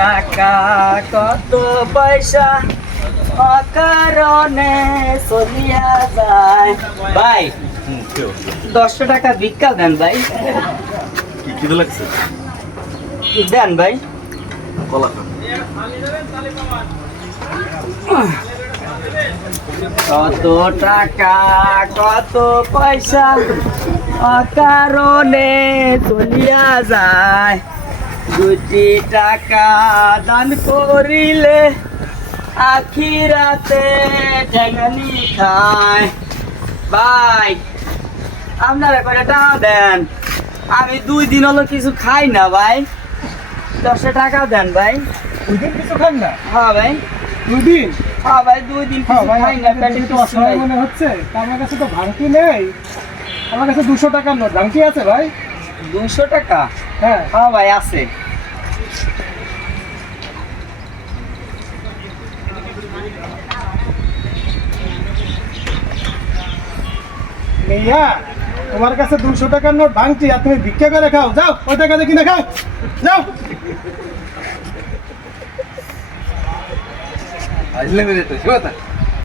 টাকা কত পয়সা অকারণে চলিয়া যায়। ভাই 10 টাকা ভিক্ষা দেন ভাই। কি লাগছে? দেন ভাই। কলা খান। কত টাকা কত পয়সা অকারণে চলিয়া যায়। 2টি টাকা দান করিলে আখিরাতে ঠেঙানি খায়। ভাই আপনারা করে টাকা দেন, আমি 2 দিন হলো কিছু খাই না ভাই। 10 টাকা দেন ভাই। 2 দিন কিছু খান না? হ্যাঁ ভাই। 2 দিন? হ্যাঁ ভাই 2 দিন কিছু খাই না, পেটে একটু কিছু অসহায় নাই। মনে হচ্ছে। তা আমার কাছে তো ভাঙতি নেই, আমার কাছে 200 টাকার নোট। ভাঙতি আছে ভাই? 200 টাকা? হ্যাঁ। হ্যাঁ ভাই আছে। মেয়া, তোমার কাছে 200 টাকার নোট ভাঙতি আর তুমি ভিক্ষা করে খাও? যাও ওই টাকা দিয়ে কিনে খাও, যাও। আসলে মেরে তো